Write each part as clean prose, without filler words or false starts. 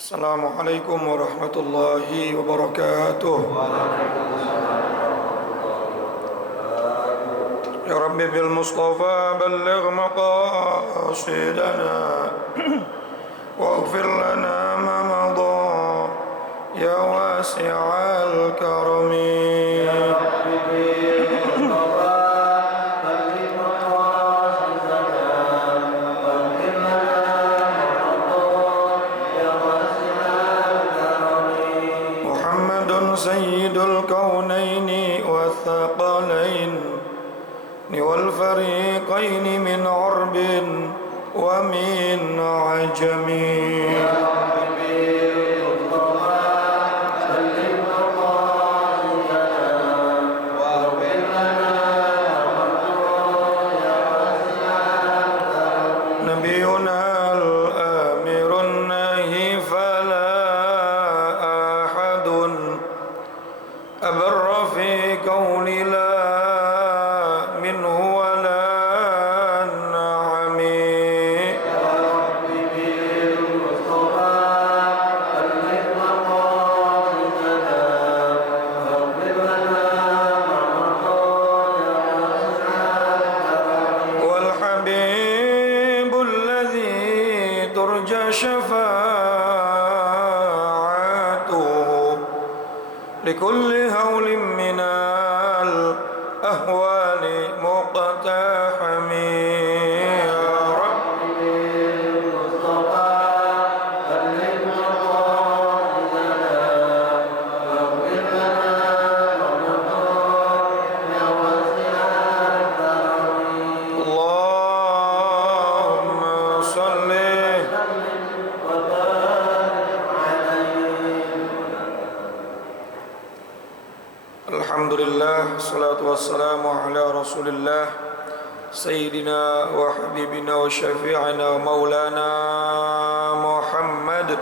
Assalamualaikum warahmatullahi wabarakatuh. Ya Rabbi bil Mustafa balligh maqasidana waghfir lana ma madha ya wasi'al karami. سيد الكونين والثقلين والفريقين من عرب ومن عجم. نبينا الآمر الناهي فلا أحد أبر في كون لا منه ولا نعم. يا رب بالمصطفى بلغ مقاصدنا واغفر لنا ما مضى يا واسع الكرم. والحبيب الذي ترجى شفاعته لكل هول من الأهوال مقتحم. يا رب بالمصطفى بلغ مقاصدنا واغفر لنا ما مضى يا واسع الكرم. اللهم صل Alhamdulillah, salatu wassalamu ala rasulillah Sayyidina wa habibina wa syafi'ina wa maulana Muhammad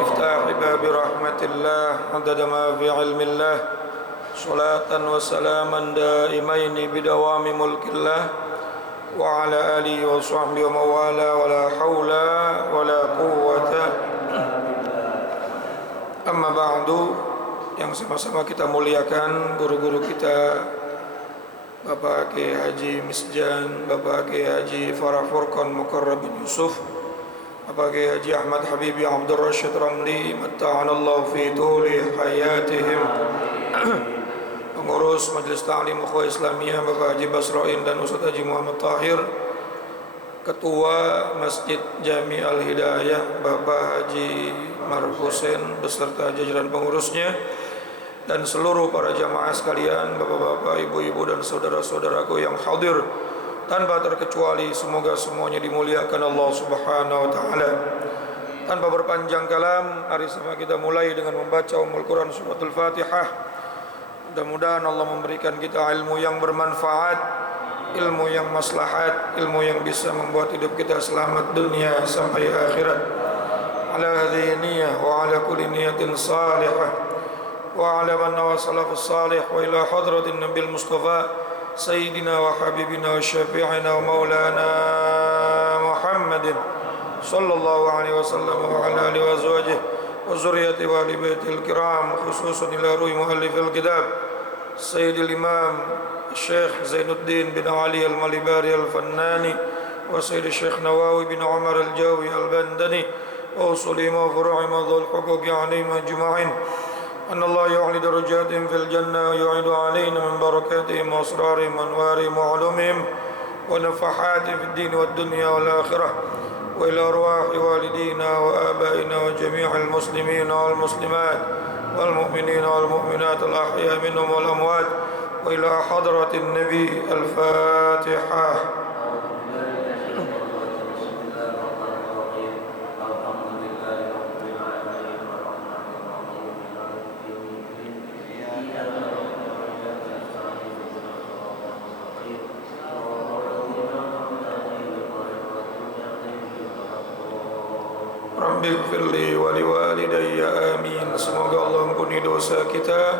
Iftahi babi rahmatillah Adada ma fi ilmillah Salatan wa salaman daimaini bidawami mulkillah Wa ala alihi wa sahbihi wa mawala Wa la hawla wa la quwwata Amma ba'du. Yang sama-sama kita muliakan guru-guru kita, Bapak Kiai Haji Misjan, Bapak Kiai Haji Farah Furqan Mukarrab bin Yusuf, Bapak Kiai Haji Ahmad Habibi Abdul Rashid Ramli, matta'anallahu fi tuli hayatihim, pengurus Majelis Ta'lim Ukhuwah Islamiyah Bapak Haji Basroin dan Ustaz Haji Muhammad Tahir, Ketua Masjid Jami Al-Hidayah Bapak Haji Maruf Hussein beserta jajaran pengurusnya, dan seluruh para jamaah sekalian, bapak-bapak, ibu-ibu dan saudara-saudaraku yang hadir tanpa terkecuali, semoga semuanya dimuliakan Allah Subhanahu wa taala. Tanpa berpanjang kalam, mari sama kita mulai dengan membaca Ummul Quran suratul Fatihah. Mudah-mudahan Allah memberikan kita ilmu yang bermanfaat, ilmu yang maslahat, ilmu yang bisa membuat hidup kita selamat dunia sampai akhirat. Ala hadhihi niyyah wa ala kulli niyatin salihah wa ala man wasalafus salih wa ila hadratin nabil mustafa sayyidina wa habibina wa syafi'ina wa maulana Muhammadin sallallahu alaihi wasallam wa ala alihi wa azwajihi wa zurriyyati wa ali baitil kiram, khususan ila ruhi muallifil kitab sayyidil imam Syekh Zainuddin bin Ali al-Malibari al-Fannani wa sayyid Syekh Nawawi bin Umar al-Jawi al-Bandani wa usuli ma furu'i ma dhul huquqi alaihim ajma'in. أن الله يعلي درجاتهم في الجنة ويعيد علينا من بركاتهم وأسرارهم وأنوارهم وعلومهم ونفحاتهم في الدين والدنيا والآخرة وإلى أرواح والدينا وآبائنا وجميع المسلمين والمسلمات والمؤمنين والمؤمنات الأحياء منهم والأموات وإلى حضرة النبي. الفاتحة. Rabbi ighfirli wa liwalidayya amin. Semoga Allah ampuni dosa kita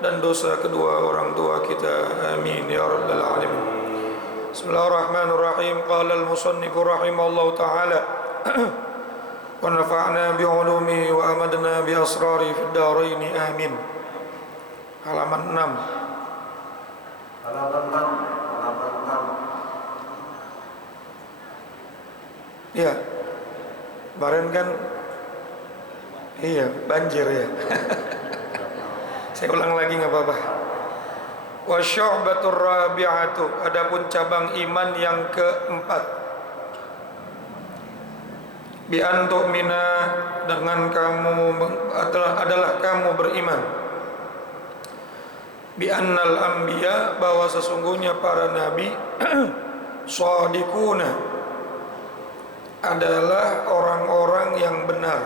dan dosa kedua orang tua kita, amin ya rabbal alamin. Bismillahirrahmanirrahim. Qala al-musannif rahimahullahu ta'ala ونفعنا بعلومه وأمدنا بأسراره في الدارين آمين. Halaman 6. Ya, kemarin kan iya banjir ya. Saya ulang lagi nggak apa-apa. Wa syu'batur rabi'atu, adapun cabang iman yang keempat, bi an tu'mina, dengan kamu adalah kamu beriman, bi annal anbiya, bahwa sesungguhnya para nabi shadiquna, adalah orang-orang yang benar,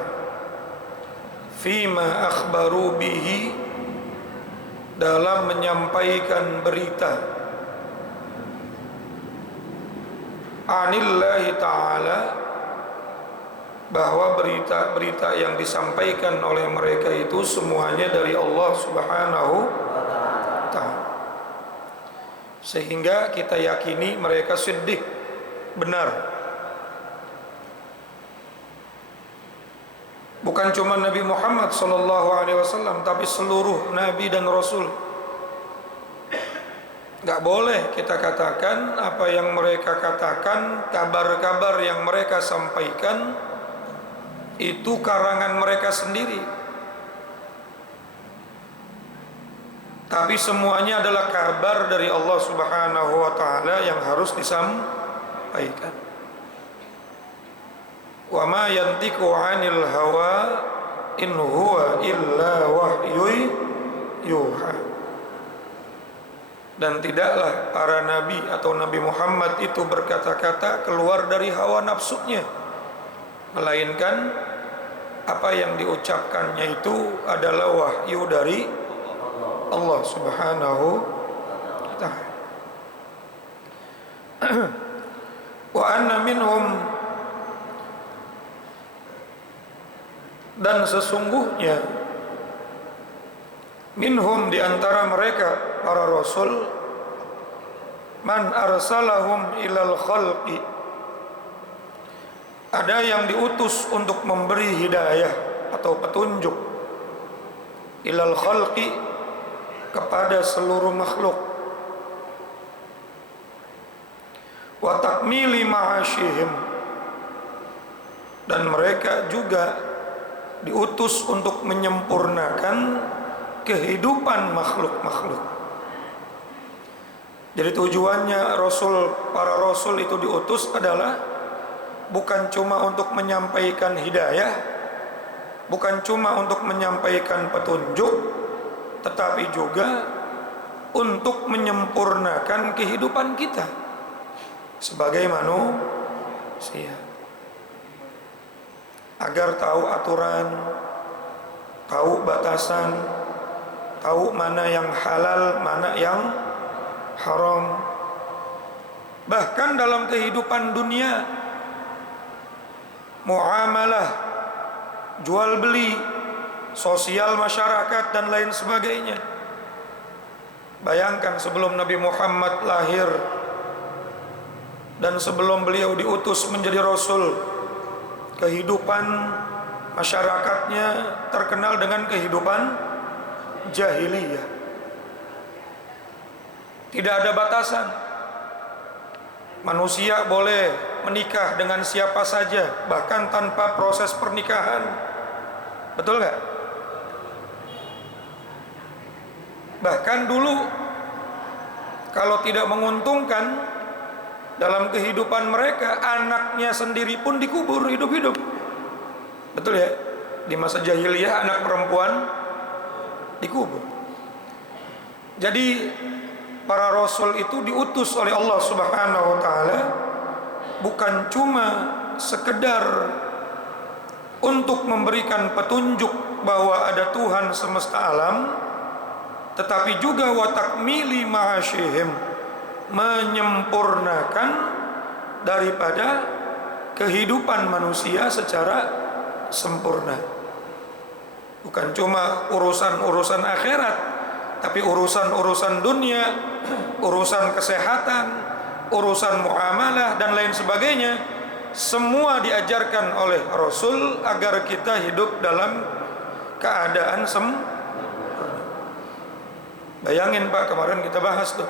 fima akhbaru bihi, dalam menyampaikan berita, anillahi ta'ala, bahwa berita-berita yang disampaikan oleh mereka itu semuanya dari Allah Subhanahu wa ta'ala. Sehingga kita yakini mereka siddiq, benar. Bukan cuma Nabi Muhammad SAW, tapi seluruh Nabi dan Rasul. Gak boleh kita katakan apa yang mereka katakan, kabar-kabar yang mereka sampaikan, itu karangan mereka sendiri. Tapi semuanya adalah kabar dari Allah Subhanahu wa ta'ala yang harus disampaikan. Wa ma yantiqu 'anil hawa in huwa illa wahyu yuha. Dan tidaklah para nabi atau Nabi Muhammad itu berkata-kata keluar dari hawa nafsunya, melainkan apa yang diucapkannya itu adalah wahyu dari Allah Subhanahu wa ta'ala. Wa anna minhum, dan sesungguhnya minhum, di antara mereka para rasul, man arsalahum ilal khalqi, ada yang diutus untuk memberi hidayah atau petunjuk, ilal khalqi, kepada seluruh makhluk, wa takmili ma'asyihim, dan mereka juga diutus untuk menyempurnakan kehidupan makhluk-makhluk. Jadi tujuannya para rasul itu diutus adalah bukan cuma untuk menyampaikan hidayah, bukan cuma untuk menyampaikan petunjuk, tetapi juga untuk menyempurnakan kehidupan kita sebagai manusia, agar tahu aturan, tahu batasan, tahu mana yang halal, mana yang haram. Bahkan dalam kehidupan dunia, muamalah, jual beli, sosial masyarakat, dan lain sebagainya. Bayangkan sebelum Nabi Muhammad lahir dan sebelum beliau diutus menjadi Rasul, kehidupan masyarakatnya terkenal dengan kehidupan jahiliyah. Tidak ada batasan. Manusia boleh menikah dengan siapa saja, bahkan tanpa proses pernikahan. Betul nggak? Bahkan dulu kalau tidak menguntungkan dalam kehidupan mereka, anaknya sendiri pun dikubur hidup-hidup. Betul ya? Di masa jahiliyah anak perempuan dikubur. Jadi para rasul itu diutus oleh Allah Subhanahu wa ta'ala bukan cuma sekedar untuk memberikan petunjuk bahwa ada Tuhan semesta alam, tetapi juga wa takmili ma'asyihim, menyempurnakan daripada kehidupan manusia secara sempurna. Bukan cuma urusan-urusan akhirat, tapi urusan-urusan dunia, urusan kesehatan, urusan muamalah dan lain sebagainya, semua diajarkan oleh Rasul agar kita hidup dalam keadaan bayangin Pak, kemarin kita bahas tuh,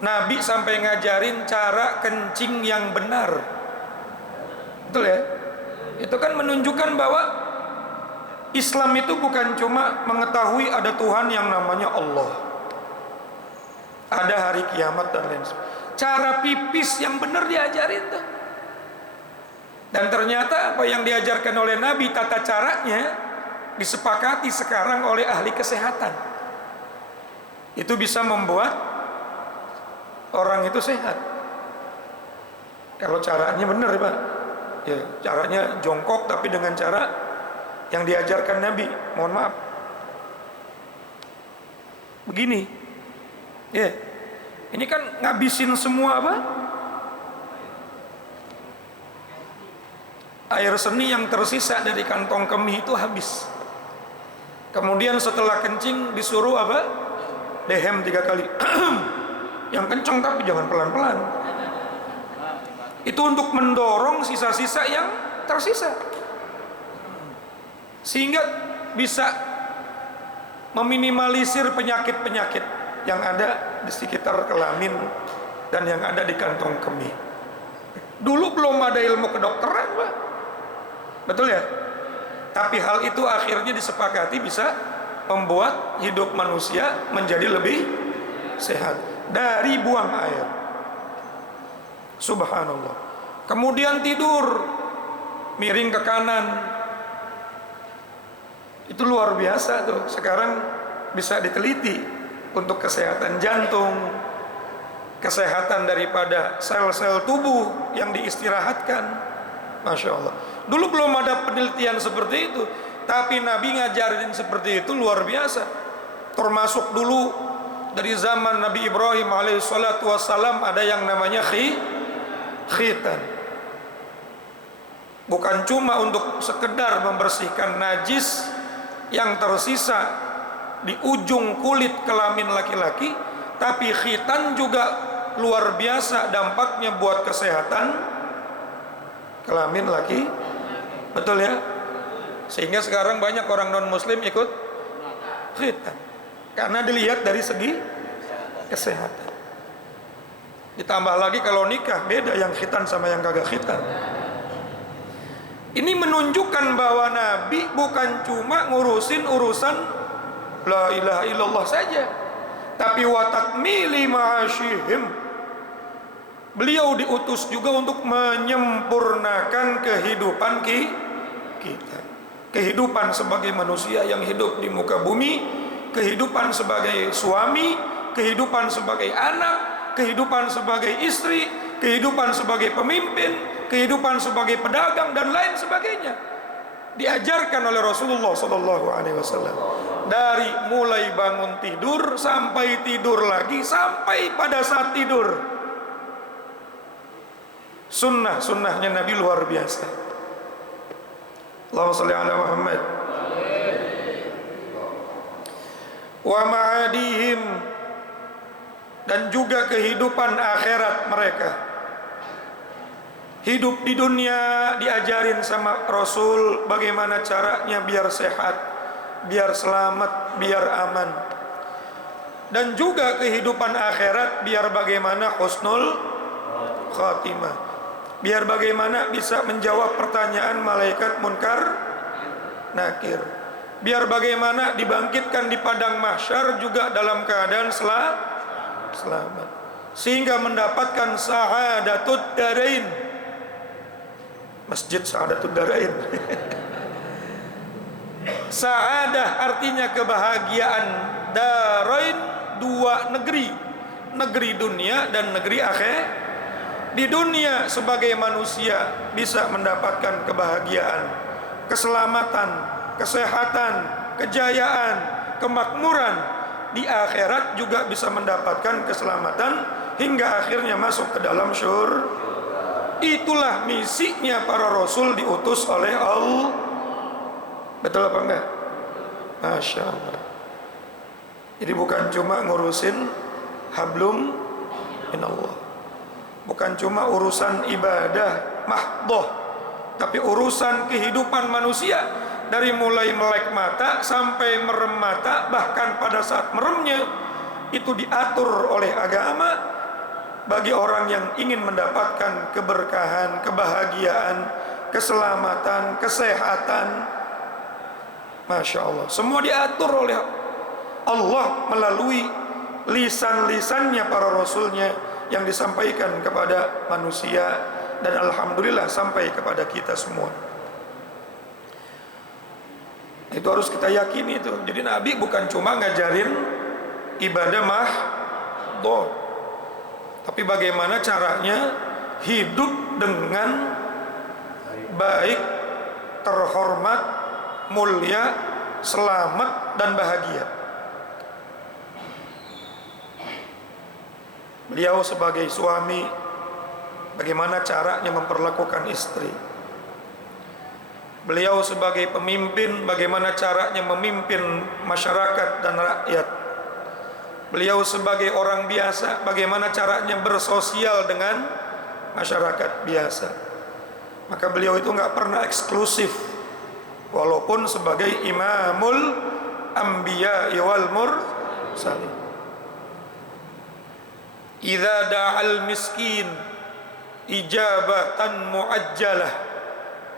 Nabi sampai ngajarin cara kencing yang benar. Betul ya? Itu kan menunjukkan bahwa Islam itu bukan cuma mengetahui ada Tuhan yang namanya Allah, ada hari kiamat dan lain sebagainya. Cara pipis yang benar diajarin tuh. Dan ternyata apa yang diajarkan oleh Nabi, tata caranya disepakati sekarang oleh ahli kesehatan. Itu bisa membuat orang itu sehat. Kalau caranya benar Pak, ya caranya jongkok tapi dengan cara yang diajarkan Nabi. Mohon maaf, begini, ya, ini kan ngabisin semua apa? Air seni yang tersisa dari kantong kemih itu habis. Kemudian setelah kencing disuruh apa? Dehem 3 kali. Yang kenceng tapi jangan pelan-pelan. Itu untuk mendorong sisa-sisa yang tersisa, sehingga bisa meminimalisir penyakit-penyakit yang ada di sekitar kelamin dan yang ada di kantong kemih. Dulu belum ada ilmu kedokteran Pak, betul ya? Tapi hal itu akhirnya disepakati bisa membuat hidup manusia menjadi lebih sehat dari buang air. Subhanallah. Kemudian tidur miring ke kanan, itu luar biasa tuh. Sekarang bisa diteliti untuk kesehatan jantung, kesehatan daripada sel-sel tubuh yang diistirahatkan. Masya Allah. Dulu belum ada penelitian seperti itu, tapi Nabi ngajarin seperti itu luar biasa. Termasuk dulu dari zaman Nabi Ibrahim alaihissalatu wassalam ada yang namanya khitan. Bukan cuma untuk sekedar membersihkan najis yang tersisa di ujung kulit kelamin laki-laki, tapi khitan juga luar biasa dampaknya buat kesehatan kelamin laki. Betul ya? Sehingga sekarang banyak orang non muslim ikut khitan karena dilihat dari segi kesehatan. Ditambah lagi kalau nikah beda yang khitan sama yang kagak khitan. Ini menunjukkan bahwa Nabi bukan cuma ngurusin urusan la ilaha illallah saja, tapi wa takmili ma'asyihim. Beliau diutus juga untuk menyempurnakan kehidupan kita. Kehidupan sebagai manusia yang hidup di muka bumi, kehidupan sebagai suami, kehidupan sebagai anak, kehidupan sebagai istri, kehidupan sebagai pemimpin, kehidupan sebagai pedagang dan lain sebagainya. Diajarkan oleh Rasulullah SAW dari mulai bangun tidur sampai tidur lagi sampai pada saat tidur. Sunnah-sunnahnya Nabi luar biasa. Allahumma shalli ala Muhammad. Wa ma'adihim, dan juga kehidupan akhirat mereka. Hidup di dunia diajarin sama Rasul bagaimana caranya biar sehat, biar selamat, biar aman. Dan juga kehidupan akhirat biar bagaimana husnul khatimah, biar bagaimana bisa menjawab pertanyaan malaikat munkar nakir, biar bagaimana dibangkitkan di padang mahsyar juga dalam keadaan selamat, sehingga mendapatkan sa'adatud darain. Masjid Sa'adatud Darain. Sa'adah artinya kebahagiaan, darain dua negeri, negeri dunia dan negeri akhir. Di dunia sebagai manusia bisa mendapatkan kebahagiaan, keselamatan, kesehatan, kejayaan, kemakmuran. Di akhirat juga bisa mendapatkan keselamatan hingga akhirnya masuk ke dalam syurga. Itulah misinya para rasul diutus oleh Allah. Betul apa enggak? Masya Allah. Jadi bukan cuma ngurusin hablum minallah, bukan cuma urusan ibadah, mahdoh, tapi urusan kehidupan manusia dari mulai melek mata sampai merem mata, bahkan pada saat meremnya itu diatur oleh agama bagi orang yang ingin mendapatkan keberkahan, kebahagiaan, keselamatan, kesehatan. Masya Allah, semua diatur oleh Allah melalui lisan-lisannya para rasulnya yang disampaikan kepada manusia, dan alhamdulillah sampai kepada kita semua. Itu harus kita yakini itu. Jadi Nabi bukan cuma ngajarin ibadah mahdoh, tapi bagaimana caranya hidup dengan baik, terhormat, mulia, selamat, dan bahagia. Beliau sebagai suami, bagaimana caranya memperlakukan istri. Beliau sebagai pemimpin, bagaimana caranya memimpin masyarakat dan rakyat. Beliau sebagai orang biasa, bagaimana caranya bersosial dengan masyarakat biasa. Maka beliau itu nggak pernah eksklusif, walaupun sebagai imamul anbiya wal mursalin. Idza da'al miskin ijabatan muajjalah.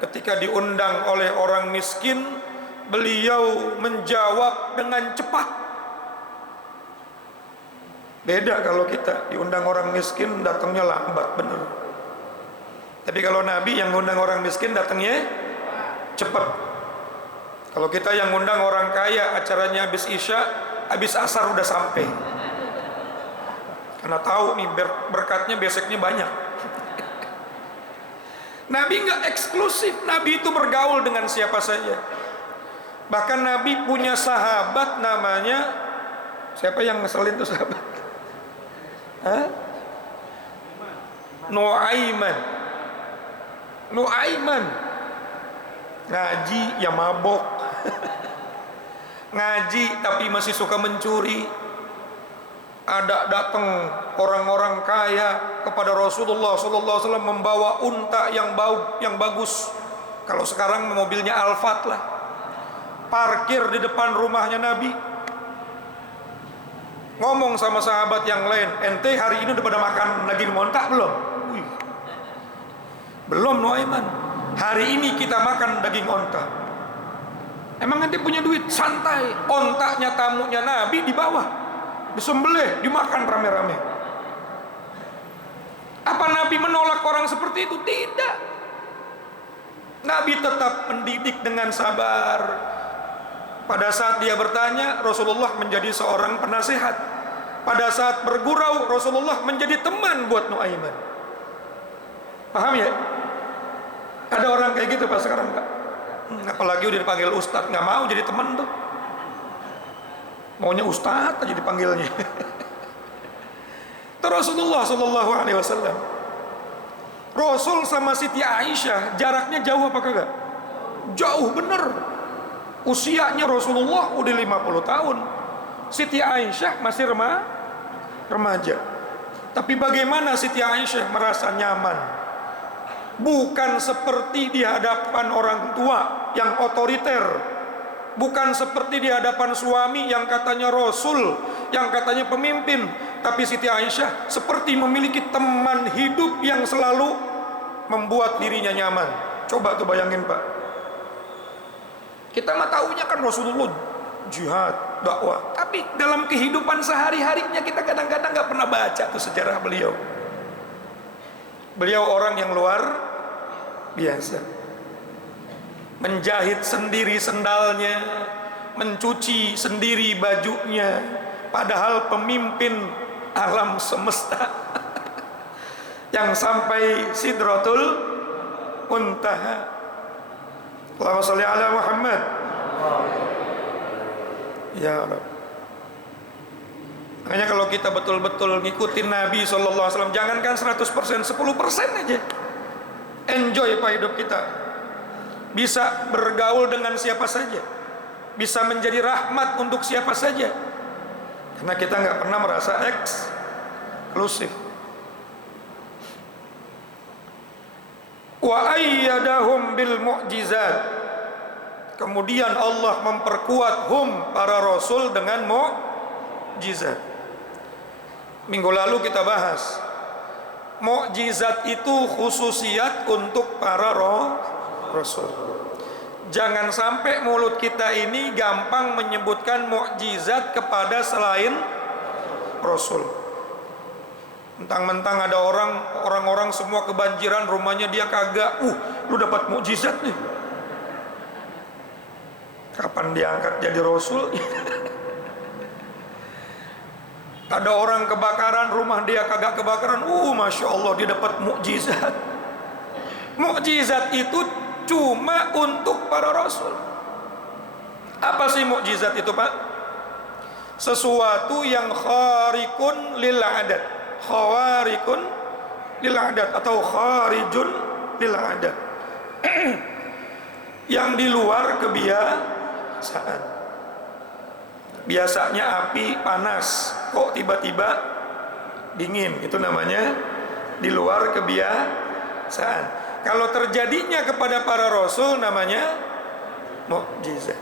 Ketika diundang oleh orang miskin, beliau menjawab dengan cepat. Beda kalau kita diundang orang miskin, datangnya lambat bener. Tapi kalau Nabi yang ngundang orang miskin, datangnya cepat. Kalau kita yang ngundang orang kaya, acaranya habis isya, habis asar udah sampai. Karena tahu nih berkatnya besoknya banyak. Nabi nggak eksklusif, Nabi itu bergaul dengan siapa saja. Bahkan Nabi punya sahabat namanya, siapa yang ngeselin tuh sahabat? Hah? Nuaiman. Nuaiman ngaji ya mabok. Ngaji tapi masih suka mencuri. Ada datang orang-orang kaya kepada Rasulullah SAW membawa unta yang bagus. Kalau sekarang mobilnya Alphard lah. Parkir di depan rumahnya Nabi. Ngomong sama sahabat yang lain, ente hari ini udah pada makan daging onta belum? Wih. Belum Nuaiman. Hari ini kita makan daging onta. Emang ente punya duit? Santai. Ontanya tamunya Nabi di bawah, disembelih, dimakan rame-rame. Apa Nabi menolak orang seperti itu? Tidak. Nabi tetap mendidik dengan sabar. Pada saat dia bertanya, Rasulullah menjadi seorang penasehat. Pada saat bergurau, Rasulullah menjadi teman buat Nuaiman. Paham ya? Ada orang kayak gitu pas sekarang Pak. Apalagi udah dipanggil ustadz, nggak mau jadi teman tuh. Maunya ustadz aja dipanggilnya. Rasulullah Shallallahu Alaihi Wasallam, Rasul sama Siti Aisyah jaraknya jauh apa kagak? Jauh bener. Usianya Rasulullah udah 50 tahun, Siti Aisyah masih remaja. Tapi bagaimana Siti Aisyah merasa nyaman? Bukan seperti di hadapan orang tua yang otoriter, bukan seperti di hadapan suami yang katanya Rasul, yang katanya pemimpin. Tapi Siti Aisyah seperti memiliki teman hidup yang selalu membuat dirinya nyaman. Coba tuh bayangin Pak. Kita mah taunya kan Rasulullah jihad, dakwah. Tapi dalam kehidupan sehari-harinya kita kadang-kadang gak pernah baca tuh sejarah beliau. Beliau orang yang luar biasa. Menjahit sendiri sendalnya, mencuci sendiri bajunya, padahal pemimpin alam semesta yang sampai Sidratul Muntaha. Allahumma sholli ala Muhammad. Ya Rabb. Makanya kalau kita betul-betul ngikutin Nabi SAW, jangankan 100%, 10% aja enjoy Pak hidup kita. Bisa bergaul dengan siapa saja, bisa menjadi rahmat untuk siapa saja, karena kita nggak pernah merasa eksklusif. Wa ayyadahum bil mu'jizat. Kemudian Allah memperkuat para rasul dengan mukjizat. Minggu lalu kita bahas mukjizat itu khususiat untuk para rasul. Jangan sampai mulut kita ini gampang menyebutkan mukjizat kepada selain rasul. Mentang-mentang ada orang-orang semua kebanjiran, rumahnya dia kagak. Lu dapat mukjizat nih. Kapan diangkat jadi rasul? Ada orang kebakaran, rumah dia kagak kebakaran. Masya Allah, dia dapat mukjizat. Mukjizat itu cuma untuk para rasul. Apa sih mukjizat itu, Pak? Sesuatu yang kharikun lil adat. Khawarikun lil adat atau kharijun lil adat. Yang di luar kebiasaan. Biasanya api panas, kok tiba-tiba dingin, itu namanya di luar kebiasaan. Kalau terjadinya kepada para rasul namanya mukjizat.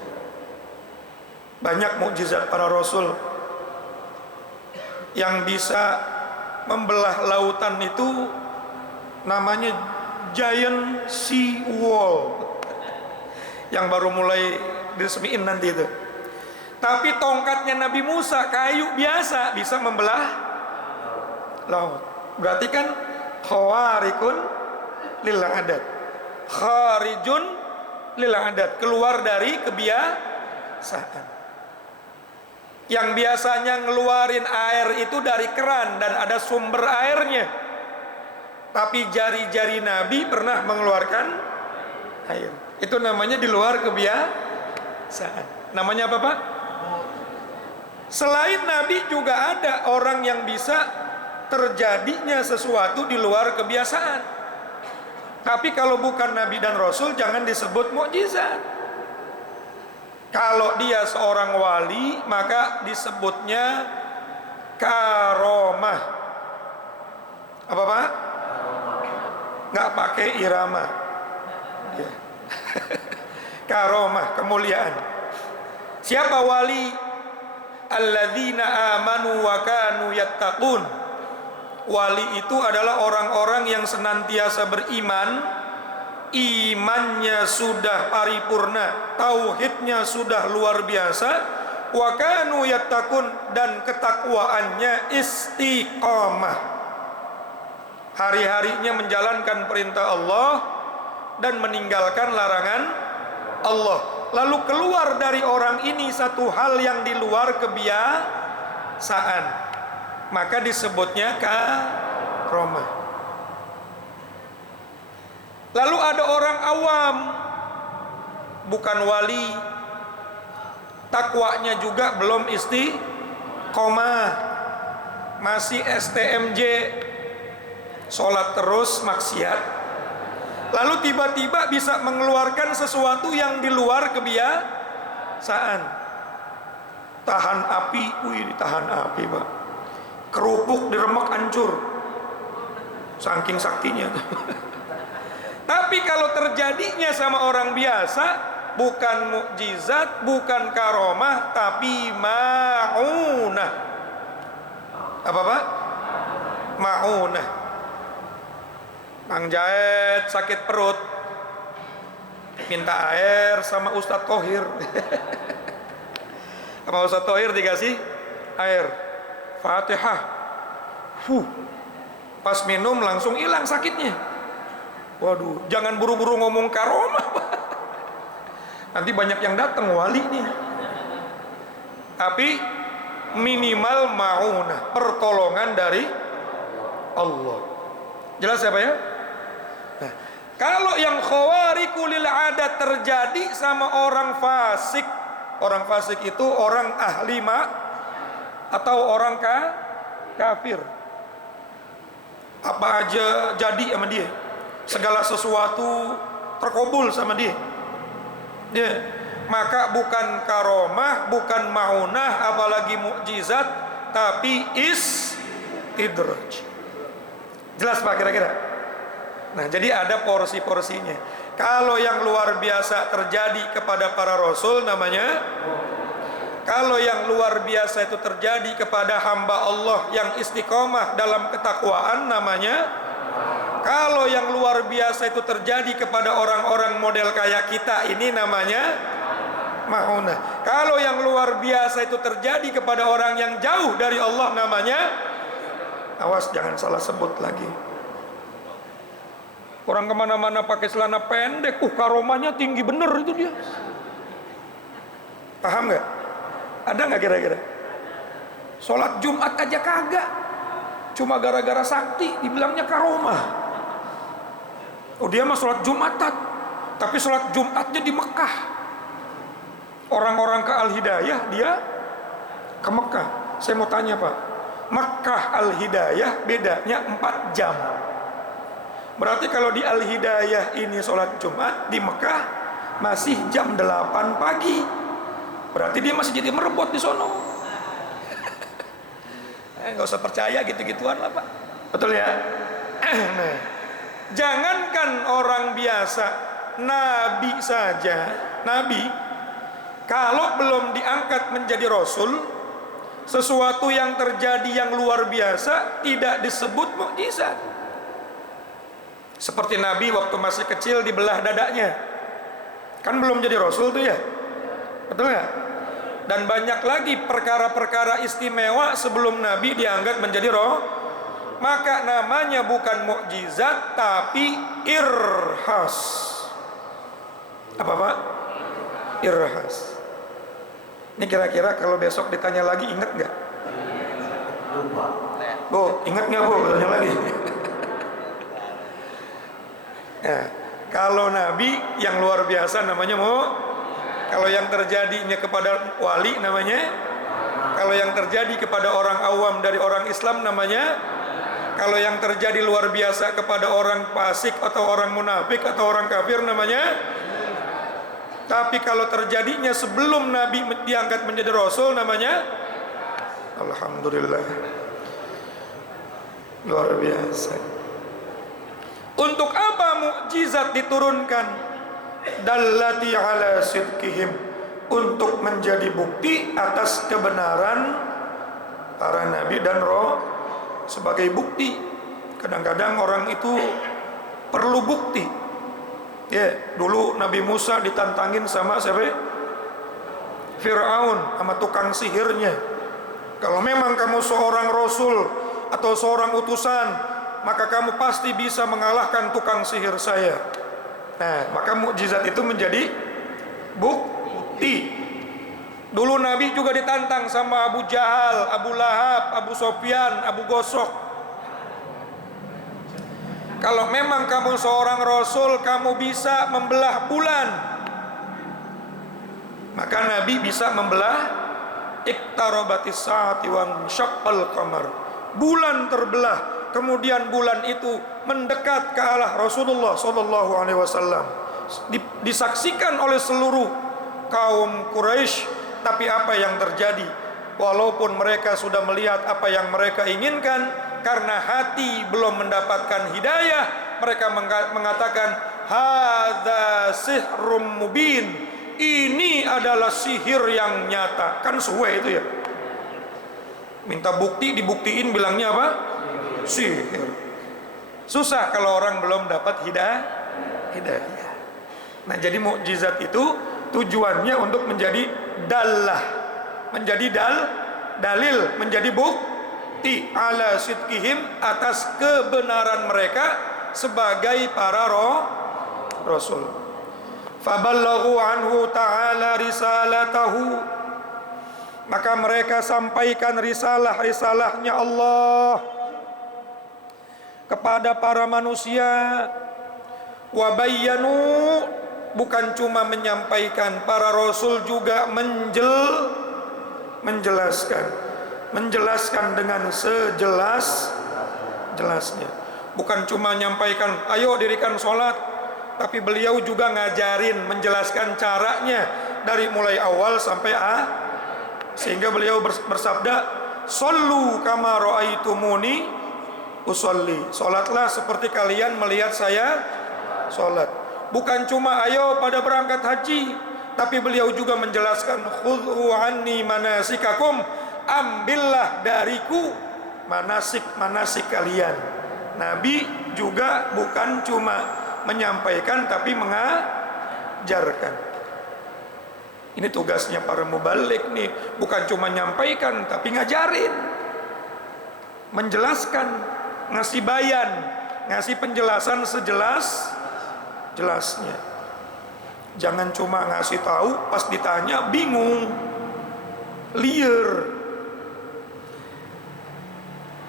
Banyak mukjizat para rasul yang bisa membelah lautan itu namanya giant sea wall yang baru mulai diresmiin nanti itu. Tapi tongkatnya Nabi Musa kayu biasa bisa membelah laut. Berarti kan khawarikun lil adat, kharijun lil adat, keluar dari kebiasaan. Yang biasanya ngeluarin air itu dari keran dan ada sumber airnya, tapi jari-jari Nabi pernah mengeluarkan air. Itu namanya di luar kebiasaan. Namanya apa, Pak? Selain Nabi juga ada orang yang bisa terjadinya sesuatu di luar kebiasaan. Tapi kalau bukan Nabi dan Rasul jangan disebut mukjizat. Kalau dia seorang wali maka disebutnya karomah. Apa, Pak? Nggak pakai irama ya. Karomah, kemuliaan. Siapa wali? Alladzina amanu wa kanu yattaqun. Wali itu adalah orang-orang yang senantiasa beriman, imannya sudah paripurna, tauhidnya sudah luar biasa, wa kanu yattaqun, dan ketakwaannya istiqamah. Hari-harinya menjalankan perintah Allah dan meninggalkan larangan Allah. Lalu keluar dari orang ini satu hal yang di luar kebiasaan, maka disebutnya karomah. Lalu ada orang awam, bukan wali, takwanya juga belum istiqomah, masih STMJ, sholat terus maksiat. Lalu tiba-tiba bisa mengeluarkan sesuatu yang di luar kebiasaan. Tahan api, tahan api, Pak. Kerupuk diremek hancur, saking saktinya. Tapi kalau terjadinya sama orang biasa, bukan mukjizat, bukan karomah, tapi ma'unah. Apa, Pak? Ma'unah. Mang Jaet sakit perut, minta air sama Ustadz Thohir. Sama Ustadz Thohir dikasih air Fatihah. Pas minum langsung hilang sakitnya. Waduh, jangan buru-buru ngomong karomah, Pak. Nanti banyak yang datang wali nih. Tapi minimal ma'unah, pertolongan dari Allah. Jelas ya, Pak ya? Nah, kalau yang khawariku lil adat terjadi sama orang fasik. Orang fasik itu orang ahli atau orang kafir. Apa aja jadi sama dia. Segala sesuatu terkabul sama dia. Ya, maka bukan karomah, bukan maunah, apalagi mukjizat, tapi istidraj. Jelas, Pak, kira-kira? Nah, jadi ada porsi-porsinya. Kalau yang luar biasa terjadi kepada para rasul namanya, kalau yang luar biasa itu terjadi kepada hamba Allah yang istiqomah dalam ketakwaan namanya, kalau yang luar biasa itu terjadi kepada orang-orang model kayak kita ini namanya maunah. Kalau yang luar biasa itu terjadi kepada orang yang jauh dari Allah namanya, awas jangan salah sebut lagi. Orang kemana-mana pakai celana pendek, karomahnya tinggi bener itu dia. Paham nggak? Ada nggak kira-kira? Sholat Jumat aja kagak, cuma gara-gara sakti dibilangnya karomah. Oh dia mah sholat Jumatan, tapi sholat Jumatnya di Mekah. Orang-orang ke Al-Hidayah, dia ke Mekah. Saya mau tanya Pak, Mekah Al-Hidayah bedanya 4 jam. Berarti kalau di Al-Hidayah ini sholat Jumat, di Mekah masih jam 8 pagi. Berarti dia masih jadi merebut di sono. Nggak usah percaya gitu-gituan lah Pak. Betul ya? Nah, jangankan orang biasa, Nabi saja, Nabi kalau belum diangkat menjadi Rasul, sesuatu yang terjadi yang luar biasa tidak disebut mukjizat. Seperti Nabi waktu masih kecil dibelah dadanya, kan belum jadi Rasul tuh ya, betul nggak? Dan banyak lagi perkara-perkara istimewa sebelum Nabi diangkat menjadi roh, maka namanya bukan mukjizat tapi irhas. Apa Pak? Irhas. Ini kira-kira kalau besok ditanya lagi ingat nggak? Bu, ingat nggak Bu? Tanya lagi. Nah, kalau Nabi yang luar biasa namanya kalau yang terjadinya kepada wali namanya, kalau yang terjadi kepada orang awam dari orang Islam namanya, kalau yang terjadi luar biasa kepada orang fasik atau orang munafik atau orang kafir namanya. Tapi kalau terjadinya sebelum Nabi diangkat menjadi Rasul namanya, alhamdulillah, luar biasa. Untuk apa mukjizat diturunkan? Dallati ala sidqihim, untuk menjadi bukti atas kebenaran para nabi dan roh. Sebagai bukti, kadang-kadang orang itu perlu bukti. Ya, dulu Nabi Musa ditantangin sama siapa? Fir'aun, sama tukang sihirnya. Kalau memang kamu seorang rasul atau seorang utusan, maka kamu pasti bisa mengalahkan tukang sihir saya. Nah, maka mukjizat itu menjadi bukti. Dulu Nabi juga ditantang sama Abu Jahal, Abu Lahab, Abu Sofyan, Abu Gosok. Kalau memang kamu seorang rasul, kamu bisa membelah bulan, maka Nabi bisa membelah. Iqtarabatis saati wan syaqqal qamar. Bulan terbelah. Kemudian bulan itu mendekat ke arah Rasulullah Sallallahu Alaihi Wasallam, disaksikan oleh seluruh kaum Quraisy. Tapi apa yang terjadi? Walaupun mereka sudah melihat apa yang mereka inginkan, karena hati belum mendapatkan hidayah, mereka mengatakan hadza sihrum mubin, ini adalah sihir yang nyata. Kan suwe itu ya, minta bukti dibuktiin bilangnya apa? Sihir. Susah kalau orang belum dapat hidayah. Nah, jadi mukjizat itu tujuannya untuk menjadi dallah, menjadi dalil, menjadi bukti ala sidqihim, atas kebenaran mereka sebagai para rasul. Faballaghu anhu ta'ala risalatahu, maka mereka sampaikan risalahnya Allah kepada para manusia. Wabayyanu, bukan cuma menyampaikan, para rasul juga menjelaskan dengan sejelas-jelasnya. Bukan cuma menyampaikan ayo dirikan sholat, tapi beliau juga ngajarin, menjelaskan caranya dari mulai awal sampai sehingga beliau bersabda, "Shollu kama ra'aitumuni usolli. Salatlah seperti kalian melihat saya salat. Bukan cuma ayo pada berangkat haji, tapi beliau juga menjelaskan khudhu anni manasikakum, ambillah dariku manasik kalian. Nabi juga bukan cuma menyampaikan tapi mengajarkan. Ini tugasnya para mubalik nih, bukan cuma nyampaikan tapi ngajarin, menjelaskan, ngasih bayan, ngasih penjelasan sejelas-jelasnya. Jangan cuma ngasih tahu pas ditanya bingung, liar.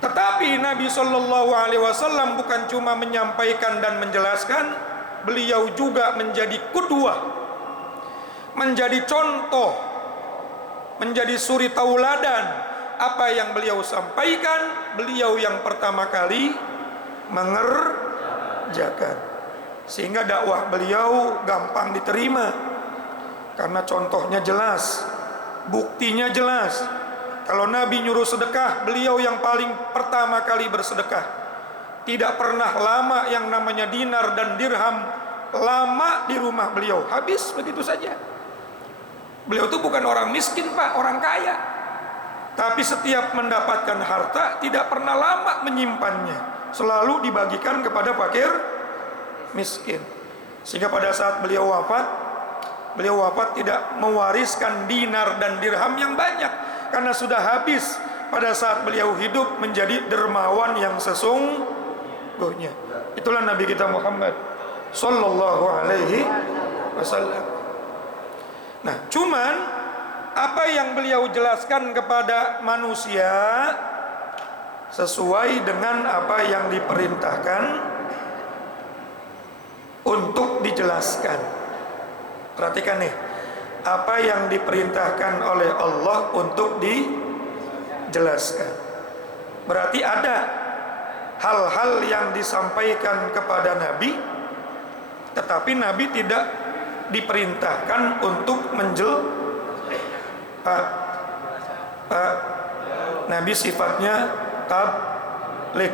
Tetapi Nabi Shallallahu Alaihi Wasallam bukan cuma menyampaikan dan menjelaskan, beliau juga menjadi qudwah, menjadi contoh, menjadi suri tauladan. Apa yang beliau sampaikan, beliau yang pertama kali mengerjakan, sehingga dakwah beliau gampang diterima karena contohnya jelas, buktinya jelas. Kalau Nabi nyuruh sedekah, beliau yang paling pertama kali bersedekah. Tidak pernah lama yang namanya dinar dan dirham lama di rumah beliau, habis begitu saja. Beliau itu bukan orang miskin Pak, orang kaya. Tapi setiap mendapatkan harta tidak pernah lama menyimpannya, selalu dibagikan kepada fakir miskin. Sehingga pada saat beliau wafat tidak mewariskan dinar dan dirham yang banyak, karena sudah habis pada saat beliau hidup menjadi dermawan yang sesungguhnya. Itulah Nabi kita Muhammad Sallallahu Alaihi Wasallam. Nah, cuman apa yang beliau jelaskan kepada manusia sesuai dengan apa yang diperintahkan untuk dijelaskan. Perhatikan nih, apa yang diperintahkan oleh Allah untuk dijelaskan. Berarti ada hal-hal yang disampaikan kepada Nabi, tetapi Nabi tidak diperintahkan untuk Nabi sifatnya tabligh,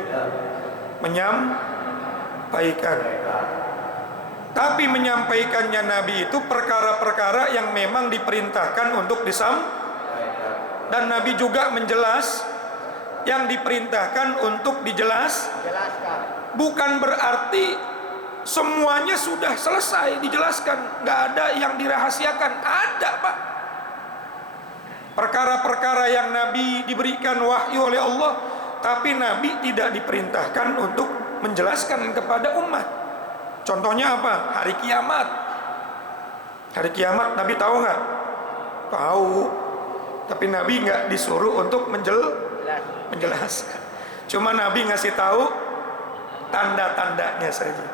menyampaikan. Tapi menyampaikannya Nabi itu perkara-perkara yang memang diperintahkan untuk disampaikan, dan Nabi juga menjelas yang diperintahkan untuk dijelaskan. Bukan berarti semuanya sudah selesai dijelaskan, nggak ada yang dirahasiakan. Ada Pak, perkara-perkara yang Nabi diberikan wahyu oleh Allah, tapi Nabi tidak diperintahkan untuk menjelaskan kepada umat. Contohnya apa? Hari kiamat. Hari kiamat Nabi tahu nggak? Tahu, tapi Nabi nggak disuruh untuk menjelaskan. Cuma Nabi ngasih tahu tanda-tandanya saja.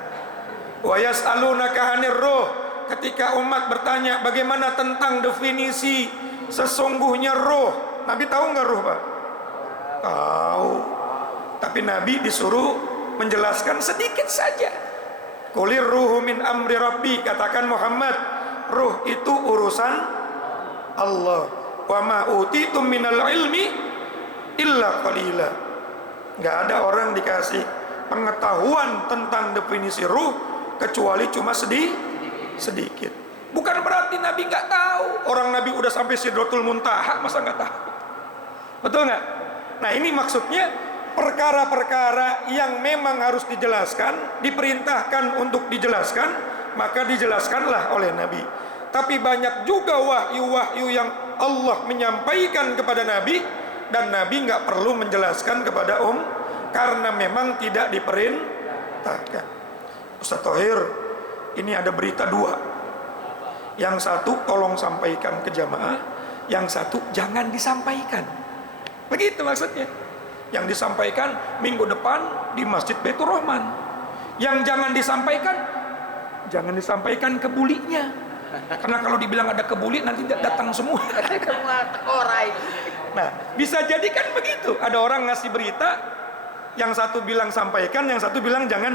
Wa yas'alunaka 'anir ruh, ketika umat bertanya bagaimana tentang definisi sesungguhnya ruh, Nabi tahu nggak ruh Pak? Tahu, tapi Nabi disuruh menjelaskan sedikit saja. Qulir ruhu min amri rabbi, katakan Muhammad, ruh itu urusan Allah. Wa ma utitum minal ilmi illa qalila. Nggak ada orang dikasih pengetahuan tentang definisi ruh kecuali cuma sedikit. Bukan berarti Nabi nggak tahu. Orang Nabi udah sampai Sidratul Muntaha, masa nggak tahu? Betul nggak? Nah, ini maksudnya perkara-perkara yang memang harus dijelaskan, diperintahkan untuk dijelaskan, maka dijelaskanlah oleh Nabi. Tapi banyak juga wahyu-wahyu yang Allah menyampaikan kepada Nabi, dan Nabi nggak perlu menjelaskan kepada karena memang tidak diperintahkan. Ustaz Thohir, ini ada berita dua. Yang satu tolong sampaikan ke jamaah, yang satu jangan disampaikan. Begitu maksudnya. Yang disampaikan minggu depan di Masjid Baitur Rahman. Yang jangan disampaikan ke bulinya. Karena kalau dibilang ada kebuli nanti datang semua. Nah, bisa jadi kan begitu. Ada orang ngasih berita, yang satu bilang sampaikan, yang satu bilang jangan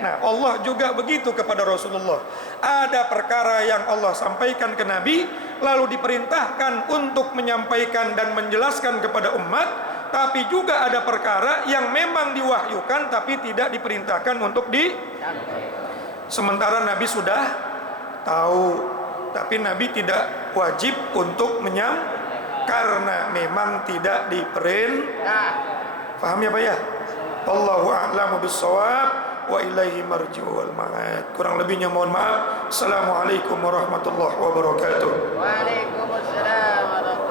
Nah, Allah juga begitu kepada Rasulullah. Ada perkara yang Allah sampaikan ke Nabi, lalu diperintahkan untuk menyampaikan dan menjelaskan kepada umat, Tapi juga ada perkara yang memang diwahyukan tapi tidak diperintahkan untuk sementara Nabi sudah tahu, tapi Nabi tidak wajib untuk karena memang tidak diperintah. Paham ya Pak ya? Allahu a'lamu bissawab wa ilaihi marji'u wal ma'ad. Kurang lebihnya mohon maaf. Assalamualaikum warahmatullahi wabarakatuh. Waalaikumsalam warahmatullahi wabarakatuh.